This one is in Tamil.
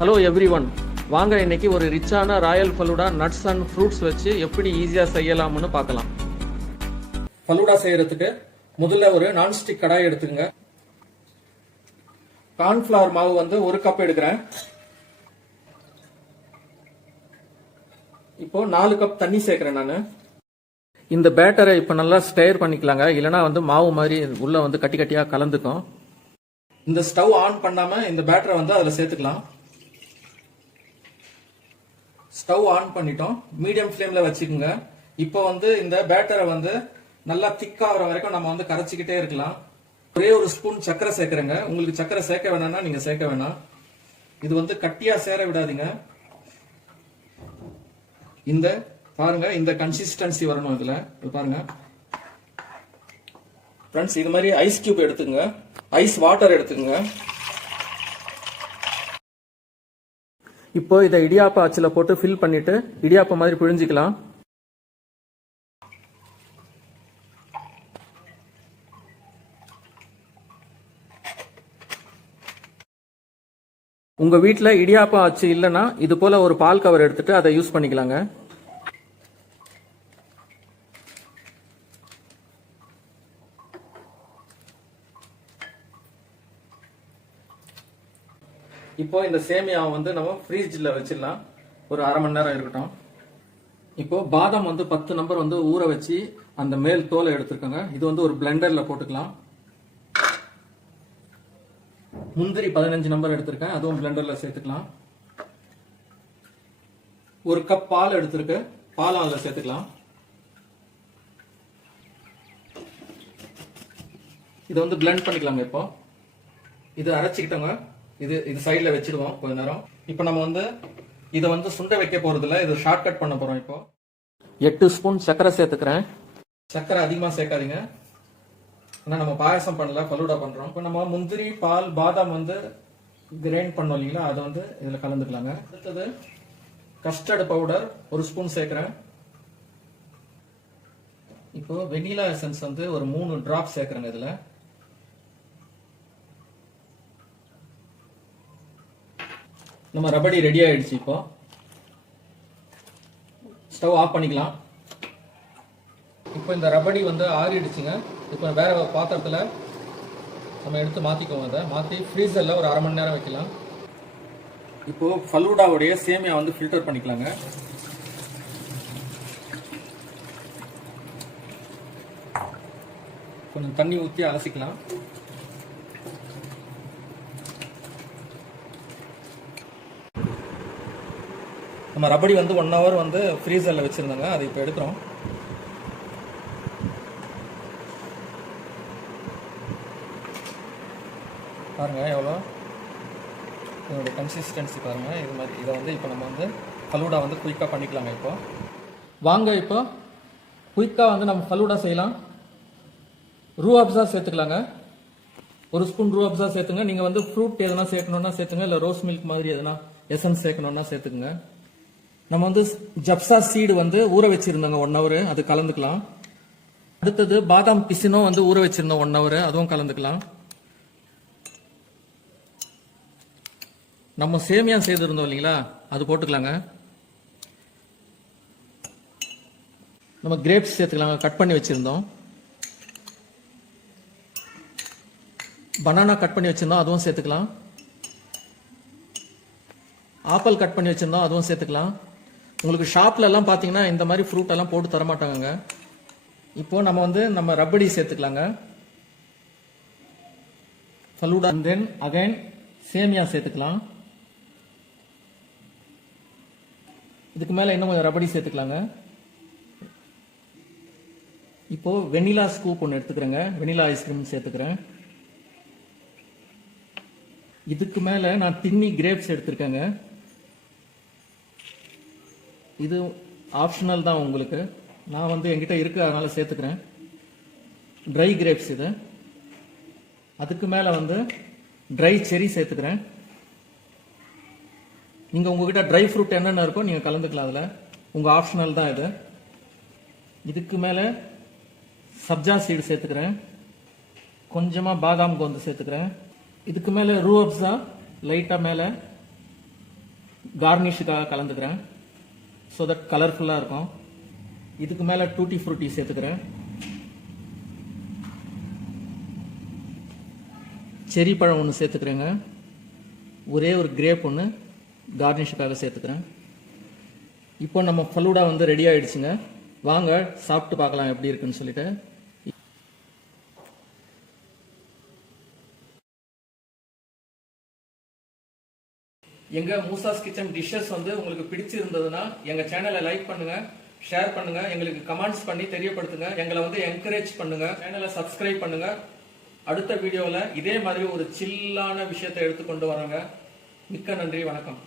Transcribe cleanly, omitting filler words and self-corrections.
ஹலோ எவ்ரிவன், வாங்க இன்னைக்கு ஒரு ரிச்சான royal falooda nuts and fruits வச்சு எப்படி ஈஸியாக செய்யலாம்னு பார்க்கலாம். ஃபலூடா செய்யறதுக்கு முதல்ல ஒரு நான்ஸ்டிக் கடாய் எடுத்துக்கங்க. கார்ன்ஃபிளவர் மாவு வந்து 1 கப் எடுக்கிறேன். இப்போ 4 கப் தண்ணி சேர்க்கிறேன் நான். இந்த பேட்டரை இப்போ நல்லா ஸ்டேர் பண்ணிக்கலாங்க, இல்லைனா வந்து மாவு மாதிரி உள்ள வந்து கட்டி கட்டியாக கலந்துக்கும். இந்த ஸ்டவ் ஆன் பண்ணாம இந்த பேட்டரை வந்து அதில் சேர்த்துக்கலாம். ஸ்டவ் ஆன் பண்ணிட்டோம், மீடியம் ஃப்ளேம்ல வச்சுக்கோங்க. இப்போ வந்து இந்த பேட்டரை வந்து நல்லா திக்காகிற வரைக்கும் நம்ம வந்து கரைச்சிக்கிட்டே இருக்கலாம். ஒரே ஒரு ஸ்பூன் சர்க்கரை சேர்க்கிறேங்க. உங்களுக்கு சர்க்கரை சேர்க்க வேணாம்னா நீங்க சேர்க்க வேணாம். இது வந்து கட்டியா சேர விடாதீங்க. இந்த பாருங்க, இந்த கன்சிஸ்டன்சி வரணும். இதுல பாருங்க ஃப்ரெண்ட்ஸ், இது மாதிரி ஐஸ் கியூப் எடுத்துங்க, ஐஸ் வாட்டர் எடுத்துங்க. இப்போ இதை இடியாப்ப அச்சில் போட்டு ஃபில் பண்ணிட்டு இடியாப்ப மாதிரி பிழிஞ்சிக்கலாம். உங்க வீட்டில் இடியாப்பம் அச்சு இல்லைன்னா இது போல ஒரு பால் கவர் எடுத்துட்டு அதை யூஸ் பண்ணிக்கலாங்க. இப்போ இந்த சேமியாவை வந்து நம்ம ஃப்ரீஜில் வச்சிடலாம், ஒரு அரை மணி நேரம் இருக்கட்டும். இப்போ பாதாம் வந்து 10 நம்பர் வந்து ஊற வச்சு அந்த மேல் தோலை எடுத்துருக்கோங்க. இது வந்து ஒரு பிளெண்டர்ல போட்டுக்கலாம். முந்திரி 15 நம்பர் எடுத்திருக்கேன், அதுவும் பிளெண்டர்ல சேர்த்துக்கலாம். 1 கப் பால் எடுத்திருக்கு, பால் அதில் சேர்த்துக்கலாம். இதை வந்து பிளெண்ட் பண்ணிக்கலாங்க. இப்போ இது அரைச்சிக்கிட்டோங்க, இது சைடில் வச்சிடுவோம் கொஞ்ச நேரம். இப்போ நம்ம வந்து இதை வந்து சுண்ட வைக்க போறதில்ல, இது ஷார்ட் கட் பண்ண போறோம். இப்போ 8 ஸ்பூன் சர்க்கரை சேர்த்துக்கிறேன். சர்க்கரை அதிகமாக சேர்க்காதீங்க, ஏன்னா நம்ம பாயசம் பண்ணல, ஃபலூடா பண்றோம். இப்போ நம்ம முந்திரி, பால், பாதாம் வந்து கிரைண்ட் பண்ணோம் இல்லைங்களா, அதை வந்து இதில் கலந்துக்கலாங்க. அடுத்தது கஸ்டர்ட் பவுடர் 1 ஸ்பூன் சேர்க்கிறேன். இப்போ வெனிலா எசன்ஸ் வந்து ஒரு 3 டிராப் சேர்க்கிறேங்க. இதில் நம்ம ரபடி ரெடி ஆயிடுச்சு. இப்போ ஸ்டவ் ஆஃப் பண்ணிக்கலாம். இப்போ இந்த ரபடி வந்து ஆறிடுச்சுங்க. இப்போ வேற ஒரு பாத்திரத்தில் நம்ம எடுத்து மாற்றிக்குவோம். அதை மாற்றி ஃப்ரீசரில் ஒரு அரை மணி நேரம் வைக்கலாம். இப்போ ஃபலூடாவுடைய சேமியா வந்து ஃபில்டர் பண்ணிக்கலாங்க. கொஞ்சம் தண்ணி ஊற்றி அலசிக்கலாம். நம்ம ரபடி வந்து 1 ஹவர் வந்து ஃப்ரீசரில் வச்சுருந்தாங்க, அதை இப்போ எடுக்கிறோம். பாருங்க எவ்வளோ இதோட கன்சிஸ்டன்சி பாருங்க. இது மாதிரி இதை வந்து இப்போ நம்ம வந்து ஃபலூடா வந்து குயிக்காக பண்ணிக்கலாங்க. இப்போ வாங்க இப்போ குயிக்காக வந்து நம்ம ஃபலூடா செய்யலாம். ரூ அப்சா சேர்த்துக்கலாங்க. 1 ஸ்பூன் ரூ அப்சா சேர்த்துங்க. நீங்கள் வந்து ஃப்ரூட் எதனா சேர்க்கணுன்னா சேர்த்துங்க, இல்லை ரோஸ் மில்க் மாதிரி எதனா எசன்ஸ் சேர்க்கணுன்னா சேர்த்துக்குங்க. நம்ம வந்து ஜப்சா சீடு வந்து ஊற வச்சிருந்தோங்க 1 ஹவர், அது கலந்துக்கலாம். அடுத்தது பாதாம் பிசினும் வந்து ஊற வச்சிருந்தோம் 1 ஹவர், அதுவும் கலந்துக்கலாம். நம்ம சேமியா செய்திருந்தோம் இல்லைங்களா, அது போட்டுக்கலாங்க. நம்ம கிரேப்ஸ் சேர்த்துக்கலாங்க, கட் பண்ணி வச்சிருந்தோம். பனானா கட் பண்ணி வச்சிருந்தோம், அதுவும் சேர்த்துக்கலாம். ஆப்பிள் கட் பண்ணி வச்சிருந்தோம், அதுவும் சேர்த்துக்கலாம். உங்களுக்கு ஷாப்ல எல்லாம் பாத்தீங்கன்னா இந்த மாதிரி ஃப்ரூட் எல்லாம் போட்டு தர மாட்டாங்க. இப்போ நம்ம வந்து நம்ம ரப்படி சேர்த்துக்கலாங்க. ஃபலூடா தென் அகைன் சேமியா சேர்த்துக்கலாம். இதுக்கு மேல இன்னும் கொஞ்சம் ரப்படி சேர்த்துக்கலாங்க. இப்போ வெனிலா ஸ்கூப் ஒன்று எடுத்துக்கிறேங்க, வெனிலா ஐஸ்கிரீம் சேர்த்துக்கிறேன். இதுக்கு மேல நான் தின்னி கிரேப்ஸ் எடுத்திருக்கேங்க. இது ஆப்ஷனல் தான் உங்களுக்கு, நான் வந்து என்கிட்ட இருக்கு அதனால சேர்த்துக்கிறேன். ட்ரை கிரேப்ஸ் இது. அதுக்கு மேல வந்து ட்ரை செரி சேர்த்துக்கிறேன். நீங்க உங்ககிட்ட ட்ரை ஃப்ரூட் என்னென்ன இருக்கோ நீங்க கலந்துக்கலாம், அதுல உங்க ஆப்ஷனல் தான் இது. இதுக்கு மேல சப்ஜா சீடு சேர்த்துக்கிறேன். கொஞ்சமா பாதாம் கோந்து சேர்த்துக்கிறேன். இதுக்கு மேல ரூ அப்சா லைட்டா மேல கார்னிஷுக்காக கலந்துக்கிறேன். ஸோ தட் கலர்ஃபுல்லாக இருக்கும். இதுக்கு மேலே டூட்டி ஃப்ரூட்டி சேர்த்துக்கிறேன். செரி பழம் ஒன்று சேர்த்துக்கிறேங்க. ஒரே ஒரு கிரேப் ஒன்று கார்னிஷுக்காக சேர்த்துக்கிறேன். இப்போ நம்ம ஃபலூடா வந்து ரெடி ஆயிடுச்சுங்க. வாங்க சாப்பிட்டு பார்க்கலாம் எப்படி இருக்குன்னு சொல்லிட்டு. எங்க மூசாஸ் கிச்சன் டிஷ்ஷஸ் வந்து உங்களுக்கு பிடிச்சிருந்ததுன்னா எங்க சேனலை லைக் பண்ணுங்க, ஷேர் பண்ணுங்க, எங்களுக்கு கமெண்ட்ஸ் பண்ணி தெரியப்படுத்துங்க. எங்களை வந்து என்கரேஜ் பண்ணுங்க. சேனலை சப்ஸ்கிரைப் பண்ணுங்க. அடுத்த வீடியோல இதே மாதிரி ஒரு சில்லான விஷயத்தை எடுத்துக்கொண்டு வராங்க. மிக்க நன்றி, வணக்கம்.